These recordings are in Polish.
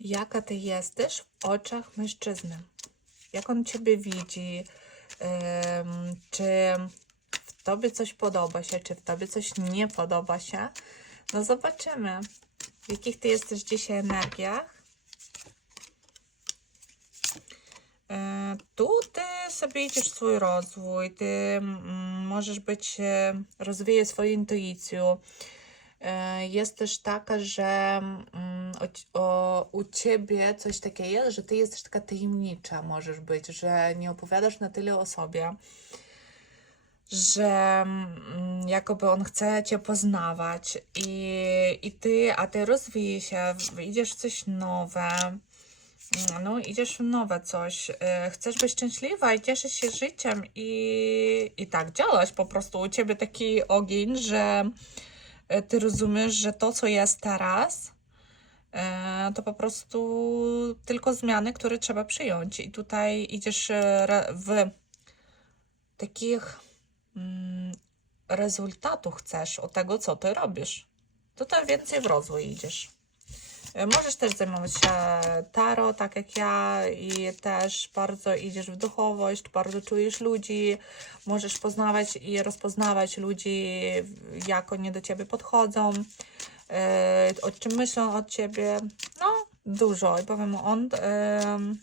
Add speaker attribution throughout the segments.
Speaker 1: jaka ty jesteś w oczach mężczyzny. Jak on ciebie widzi, czy w tobie coś podoba się, czy w tobie coś nie podoba się. No zobaczymy, w jakich ty jesteś dzisiaj energiach. E, Tu ty sobie idziesz swój rozwój, ty możesz być, e, rozwijać swoją intuicję. E, Jest też taka, że o, o, u ciebie coś takiego jest, że ty jesteś taka tajemnicza, możesz być, że nie opowiadasz na tyle o sobie, że mm, jakoby on chce cię poznawać i, i ty, a ty rozwijesz się, idziesz w coś nowe, Mm, no idziesz w nowe coś, e, chcesz być szczęśliwa i cieszyć się życiem i, i tak działać, po prostu u ciebie taki ogień, że e, ty rozumiesz, że to, co jest teraz, to po prostu tylko zmiany, które trzeba przyjąć. I tutaj idziesz e, w takich mm, rezultatów chcesz od tego, co ty robisz. Tutaj więcej w rozwój idziesz. E, Możesz też zajmować się taro, tak jak ja, i też bardzo idziesz w duchowość, bardzo czujesz ludzi, możesz poznawać i rozpoznawać ludzi, jak oni do ciebie podchodzą, e, o czym myślą od ciebie. No, dużo. I powiem, on, em,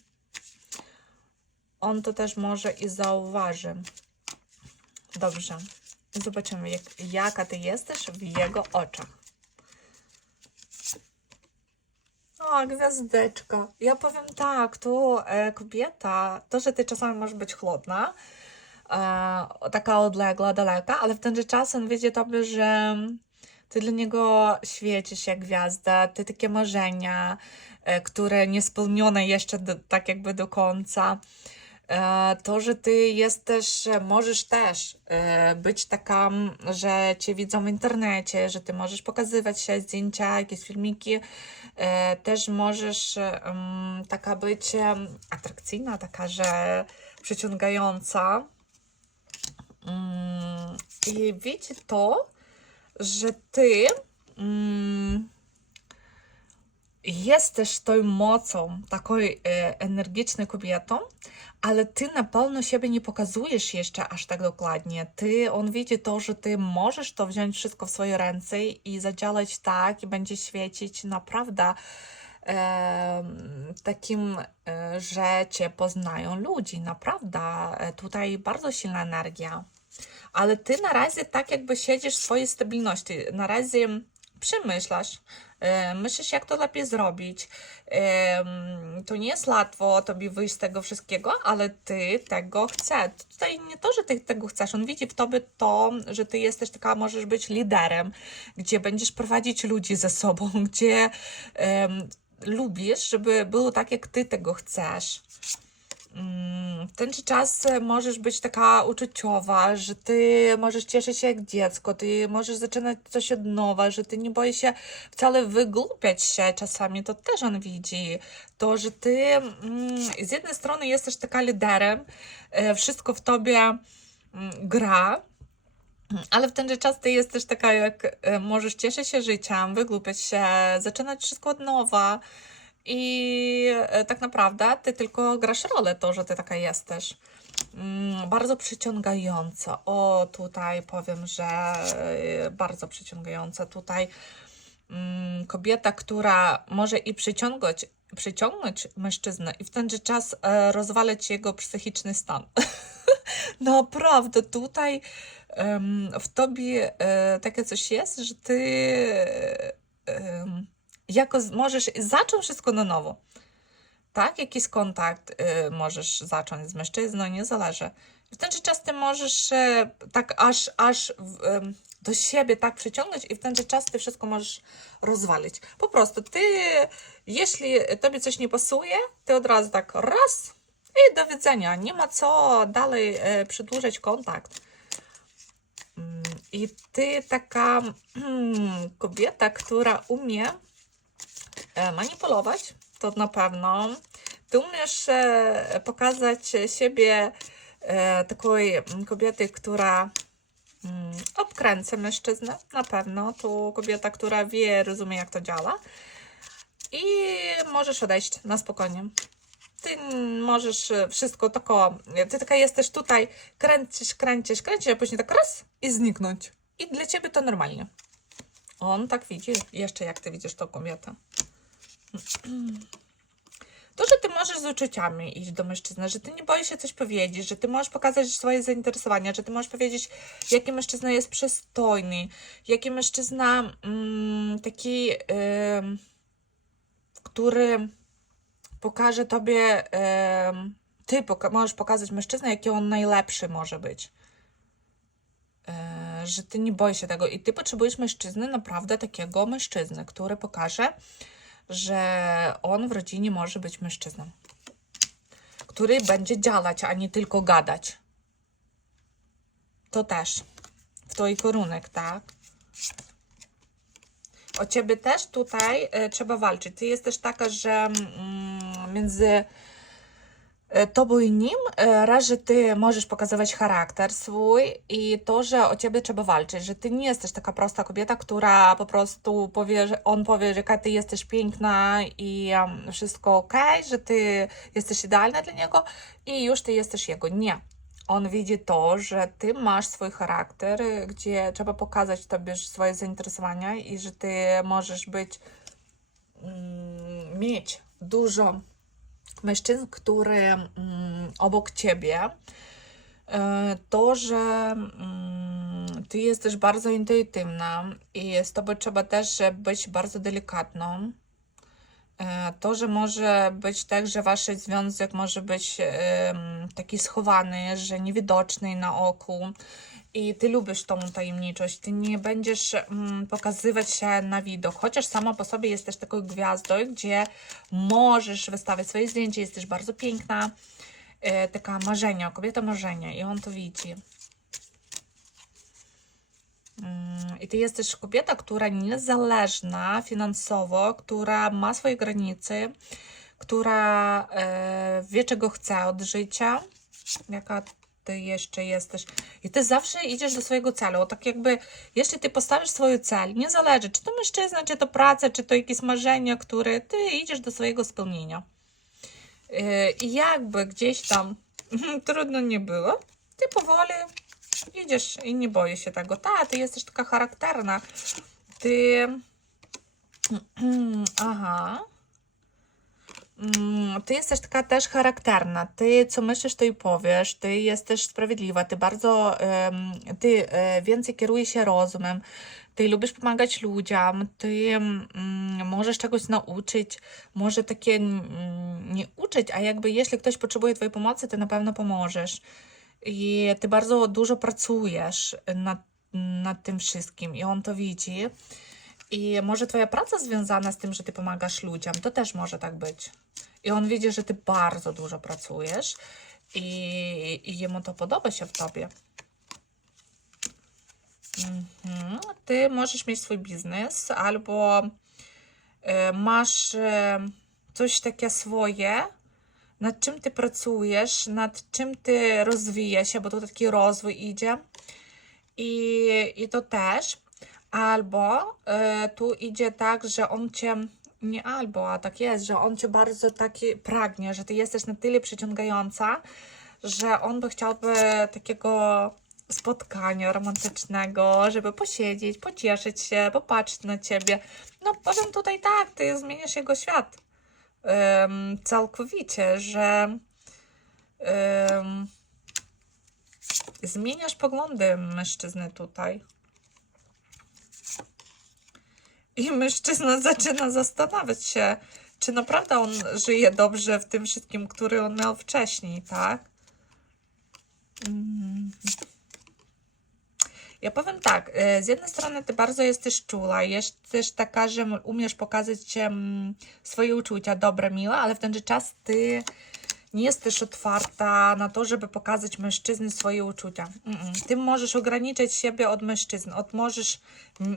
Speaker 1: on to też może i zauważy. Dobrze. Zobaczymy, jak, jaka ty jesteś w jego oczach. O, gwiazdeczka. Ja powiem tak, tu e, kobieta, to, że ty czasami możesz być chłodna, e, taka odległa, daleka, ale w ten że czas on widzi tobie, że ty dla niego świecisz jak gwiazda, ty takie marzenia, e, które nie spełnione jeszcze do, tak jakby do końca. E, To, że ty jesteś, że możesz też e, być taka, że cię widzą w internecie, że ty możesz pokazywać się, zdjęcia, jakieś filmiki, też możesz taka być atrakcyjna, taka, że przyciągająca. Mm, I wiecie to, że ty mm, jesteś tą mocą, taką e, energiczną kobietą, ale ty na pewno siebie nie pokazujesz jeszcze aż tak dokładnie. Ty, on widzi to, że ty możesz to wziąć wszystko w swoje ręce i zadziałać tak i będzie świecić naprawdę em, takim, e, że cię poznają ludzi. Naprawdę, e, tutaj bardzo silna energia. Ale ty na razie tak jakby siedzisz w swojej stabilności. Na razie przemyślasz, myślisz jak to lepiej zrobić. To nie jest łatwo tobie wyjść z tego wszystkiego, ale ty tego chcesz. Tutaj nie to, że ty tego chcesz, on widzi w tobie to, że ty jesteś taka, możesz być liderem, gdzie będziesz prowadzić ludzi ze sobą, gdzie em, lubisz, żeby było tak, jak ty tego chcesz. Mm, ten czas e, możesz być taka uczuciowa, że ty możesz cieszyć się jak dziecko, ty możesz zaczynać coś od nowa, że ty nie boisz się wcale wygłupiać się czasami, to też on widzi. To, że ty mm, z jednej strony jesteś taka liderem, e, wszystko w tobie mm, gra, ale w ten czas ty jesteś taka, jak e, możesz cieszyć się życiem, wygłupiać się, zaczynać wszystko od nowa. I e, tak naprawdę ty tylko grasz rolę to, że ty taka jesteś. Mm, bardzo przyciągająca. O, tutaj powiem, że e, bardzo przyciągająca. Tutaj mm, kobieta, która może i przyciągać, przyciągnąć mężczyznę i w ten czas e, rozwalać jego psychiczny stan. Naprawdę, tutaj w tobie takie coś jest, że ty jako możesz zacząć wszystko na nowo. Tak, jakiś kontakt y, możesz zacząć z mężczyzną, nie zależy. W ten czas ty możesz e, tak aż, aż em, do siebie tak przyciągnąć i w ten czas ty wszystko możesz rozwalić. Po prostu ty, jeśli tobie coś nie pasuje, ty od razu tak raz i do widzenia. Nie ma co dalej e, przedłużać kontakt. Mm, I ty taka kobieta, która umie manipulować, to na pewno. Ty umiesz e, pokazać siebie e, takiej kobiety, która mm, obkręca mężczyznę, na pewno. To kobieta, która wie, rozumie, jak to działa. I możesz odejść na spokojnie. Ty możesz e, wszystko tako, ty taka jesteś tutaj, kręcisz, kręcisz, kręcisz, a później tak raz i zniknąć. I dla ciebie to normalnie. On tak widzi, jeszcze jak ty widzisz tą kobietę. To, że ty możesz z uczuciami iść do mężczyzny, że ty nie boisz się coś powiedzieć, że ty możesz pokazać swoje zainteresowania, że ty możesz powiedzieć, jaki mężczyzna jest przystojny, jaki mężczyzna mm, taki, ym, który pokaże tobie, ym, ty poka- możesz pokazać mężczyznę, jaki on najlepszy może być. E, że ty nie boisz się tego i ty potrzebujesz mężczyzny, naprawdę takiego mężczyzny, który pokaże, że on w rodzinie może być mężczyzną, który będzie działać, a nie tylko gadać. To też w twój kierunek, tak? O ciebie też tutaj e, trzeba walczyć. Ty jesteś taka, że mm, między e, tobą i nim e, raz, że ty możesz pokazywać charakter swój i to, że o ciebie trzeba walczyć, że ty nie jesteś taka prosta kobieta, która po prostu powie, że on powie, że ty jesteś piękna i wszystko ok, że ty jesteś idealna dla niego i już ty jesteś jego. Nie. On widzi to, że ty masz swój charakter, gdzie trzeba pokazać tobie swoje zainteresowania i że ty możesz być, mieć dużo mężczyzn, który mm, obok ciebie, e, to, że mm, ty jesteś bardzo intuitywna i z tobą trzeba też być bardzo delikatną. E, To, że może być tak, że wasz związek może być taki schowany, że niewidoczny na oku i ty lubisz tą tajemniczość, ty nie będziesz mm, pokazywać się na widok, chociaż sama po sobie jesteś taką gwiazdą, gdzie możesz wystawiać swoje zdjęcie, jesteś bardzo piękna, e, taka marzenia, kobieta marzenia i on to widzi. Mm, I ty jesteś kobieta, która niezależna finansowo, która ma swoje granice, która e, wie, czego chce od życia. Jaka ty jeszcze jesteś. I ty zawsze idziesz do swojego celu. Tak jakby, jeśli ty postawisz swój cel, nie zależy, czy to mężczyzna, czy to praca, czy to jakieś marzenia, które ty idziesz do swojego spełnienia. E, I jakby gdzieś tam trudno nie było, ty powoli idziesz i nie boję się tego. Ta, ty jesteś taka charakterna. Ty. Aha. Mm, Ty jesteś taka też charakterna. Ty co myślisz, to i powiesz. Ty jesteś sprawiedliwa. Ty bardzo. Ty e, więcej kierujesz się rozumem. Ty lubisz pomagać ludziom. Ty mm, możesz czegoś nauczyć. Może takie mm, nie uczyć, a jakby jeśli ktoś potrzebuje Twojej pomocy, ty na pewno pomożesz. I ty bardzo dużo pracujesz nad, nad tym wszystkim i on to widzi. I może twoja praca związana z tym, że ty pomagasz ludziom, to też może tak być. I on widzi, że ty bardzo dużo pracujesz i, i jemu to podoba się w tobie. Mhm. Ty możesz mieć swój biznes albo e, masz e, coś takie swoje, nad czym ty pracujesz, nad czym ty rozwijasz się, bo to taki rozwój idzie. I, i to też. Albo e, tu idzie tak, że on cię, nie albo, a tak jest, że on cię bardzo taki pragnie, że ty jesteś na tyle przyciągająca, że on by chciałby takiego spotkania romantycznego, żeby posiedzieć, pocieszyć się, popatrzeć na ciebie. No powiem tutaj tak, ty zmieniasz jego świat em, całkowicie, że em, zmieniasz poglądy mężczyzny tutaj. I mężczyzna zaczyna zastanawiać się, czy naprawdę on żyje dobrze w tym wszystkim, który on miał wcześniej, tak? Mm. Ja powiem tak, e, z jednej strony ty bardzo jesteś czula, jesteś taka, że umiesz pokazać swoje uczucia, dobre, miłe, ale w ten czas ty nie jesteś otwarta na to, żeby pokazać mężczyzny swoje uczucia. Ty możesz ograniczyć siebie od mężczyzn, od możesz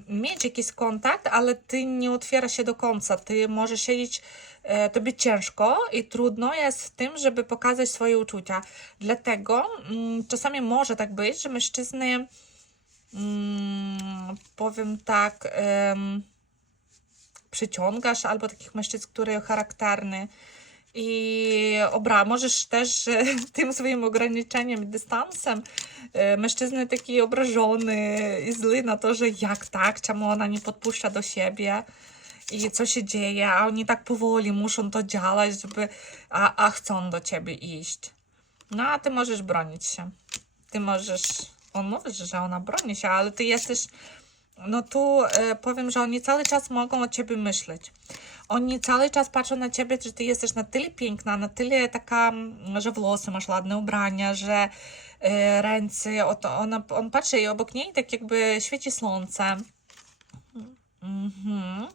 Speaker 1: mieć jakiś kontakt, ale ty nie otwiera się do końca. Ty możesz siedzieć, e, tobie ciężko i trudno jest w tym, żeby pokazać swoje uczucia. Dlatego mm, czasami może tak być, że mężczyzny mm, powiem tak, przyciągasz, albo takich mężczyzn, który charakterny. I obra, możesz też tym swoim ograniczeniem dystansem e, mężczyzny taki obrażony i zły na to, że jak tak, czemu ona nie podpuszcza do siebie i co się dzieje, a oni tak powoli muszą to działać, żeby, a, a chcą do ciebie iść. No, a ty możesz bronić się. Ty możesz, on mówi, że ona broni się, ale ty jesteś, no tu e, powiem, że oni cały czas mogą o ciebie myśleć. Oni cały czas patrzą na ciebie, że ty jesteś na tyle piękna, na tyle taka, że włosy masz ładne, ubrania, że e, ręce, oto ona, on patrzy i obok niej tak jakby świeci słońce. Mhm.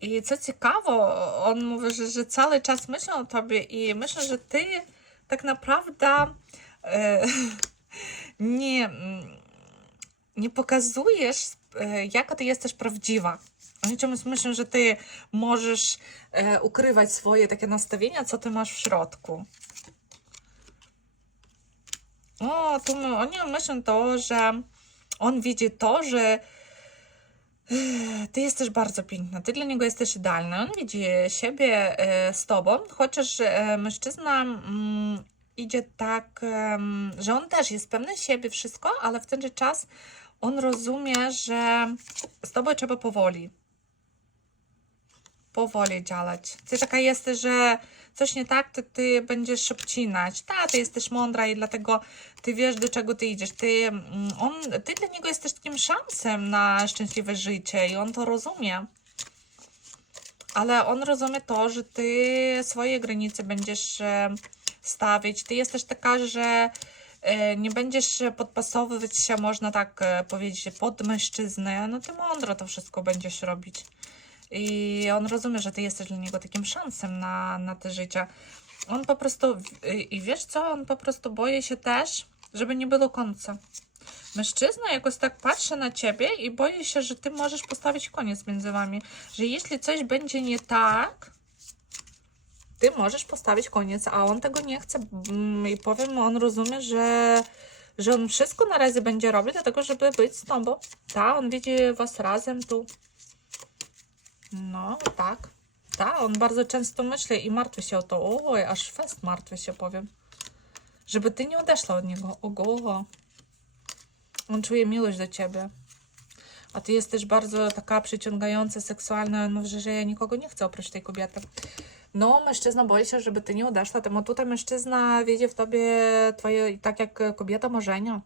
Speaker 1: I co ciekawe, on mówi, że, że cały czas myślą o tobie i myślę, że ty tak naprawdę nie, mm, nie pokazujesz, e, jaka ty jesteś prawdziwa. Oni czymś myślą, że ty możesz e, ukrywać swoje takie nastawienia, co ty masz w środku. O, tu oni myślą to, że on widzi to, że ty jesteś bardzo piękna, ty dla niego jesteś idealna. On widzi siebie e, z tobą, chociaż e, mężczyzna mm, idzie tak, że on też jest pewny siebie, wszystko, ale w ten czas on rozumie, że z tobą trzeba powoli. Powoli działać. Ty taka jesteś, że coś nie tak, to ty będziesz obcinać. Ta, ty jesteś mądra i dlatego ty wiesz, do czego ty idziesz. Ty, mm, on, ty dla niego jesteś takim szansem na szczęśliwe życie i on to rozumie. Ale on rozumie to, że ty swoje granice będziesz stawiać. Ty jesteś taka, że e, nie będziesz podpasowywać się, można tak e, powiedzieć, pod mężczyznę. No ty mądro to wszystko będziesz robić. I on rozumie, że ty jesteś dla niego takim szansem na, na te życie. On po prostu, i wiesz co, on po prostu boi się też, żeby nie było końca. Mężczyzna jakoś tak patrzy na ciebie i boi się, że ty możesz postawić koniec między wami. Że jeśli coś będzie nie tak, ty możesz postawić koniec, a on tego nie chce. Mm, I powiem, on rozumie, że, że on wszystko na razie będzie robić, dlatego żeby być z tobą. Tak, on widzi was razem tu. No, tak. Tak, on bardzo często myśli i martwi się o to. Oj, aż fest martwi się, powiem. Żeby ty nie odeszła od niego. O głowa. On czuje miłość do ciebie. A ty jesteś bardzo taka przyciągająca, seksualna. On mówi, że ja nikogo nie chcę oprócz tej kobiety. No, mężczyzna boi się, żeby ty nie odeszła. Temu tutaj mężczyzna widzi w tobie twoje, tak jak kobieta marzenia.